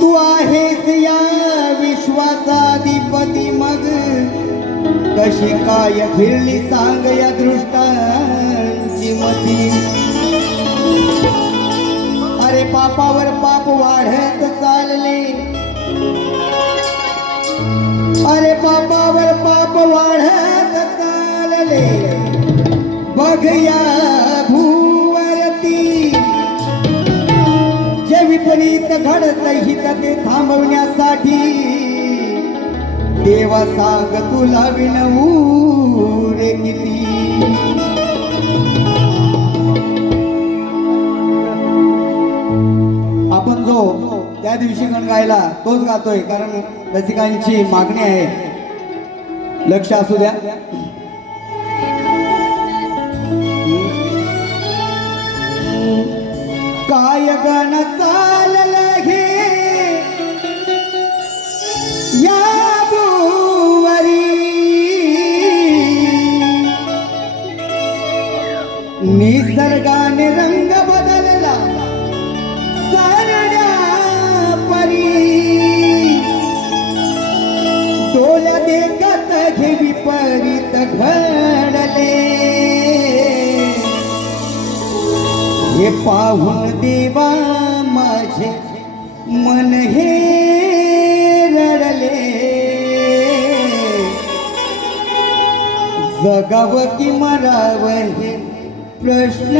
तू आहेस या विश्वाचा अधिपती मग. कशी काय फिरली सांग या दृष्टांची मती. अरे पापावर पाप वाढत चालले. अरे पापावर पाप वाढत चालले. बघ या विपरीत घडत हित ते थांबवण्यासाठी. देवा सांग तुला विनवू रे किती. आपण जो त्या दिवशी गण गायला तोच गातोय कारण रसिकांची मागणी आहे. लक्ष असू द्या. काय गणचा विपरीत घडले. हे पाहून देवा माझे मन हे रडले. जगाव की मराव हे प्रश्न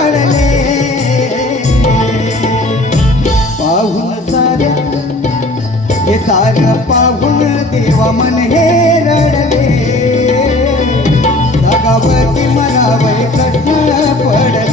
पडले पाहून साऱ्या हे सारं पाहून देवा मन हे रडले. जगावरती मनावय प्रश्न पडले.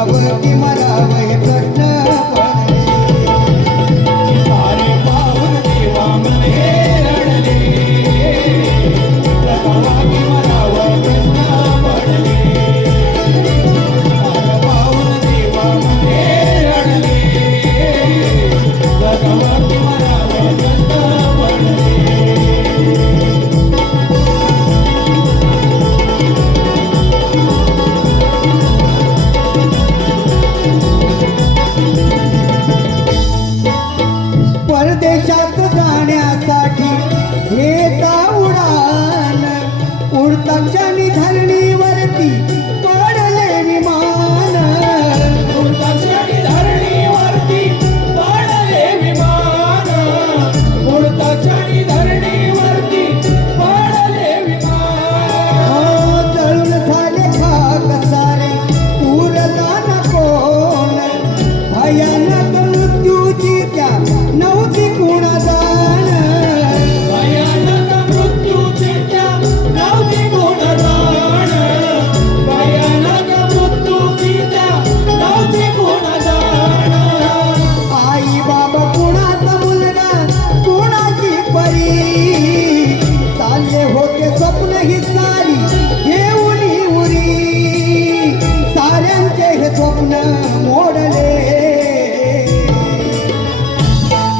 जगावर की स्वप्न ही सारी घेऊन उरी साऱ्यांचे हे स्वप्न मोडले.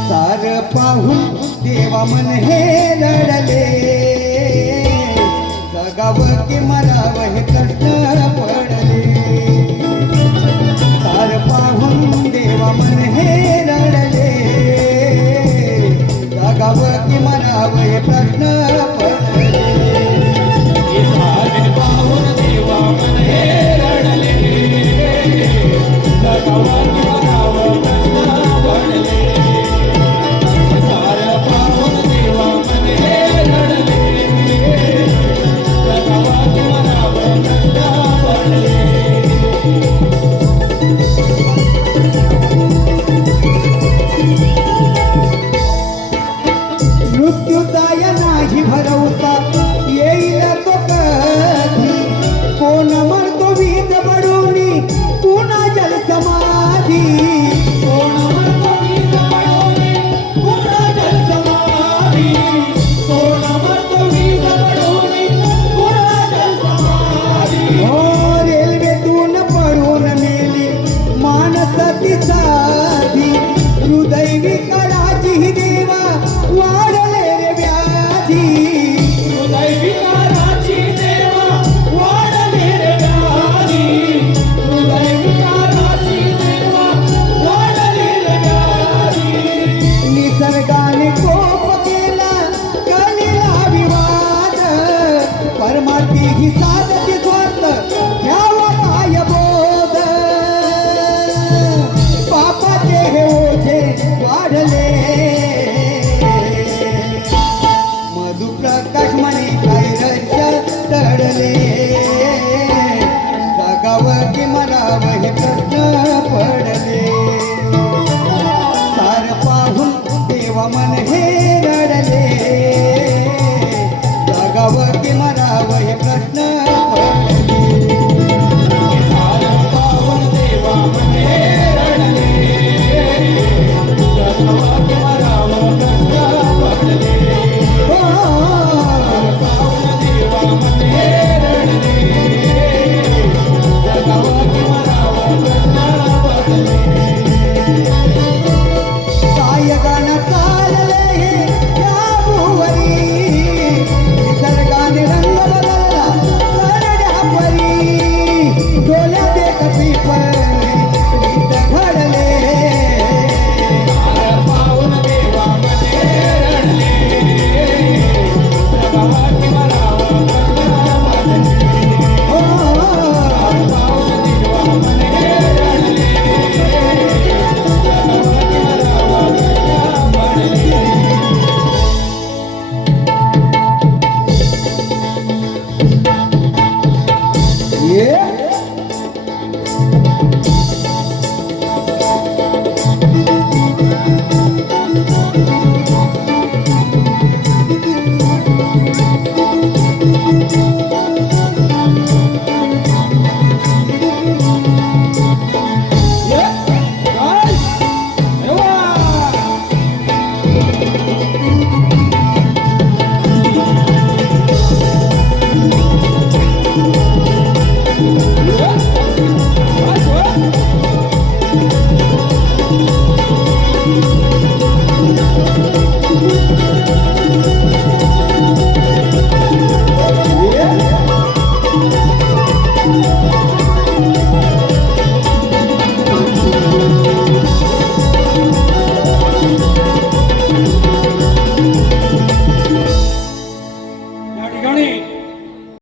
सार पाहून देवा मन हे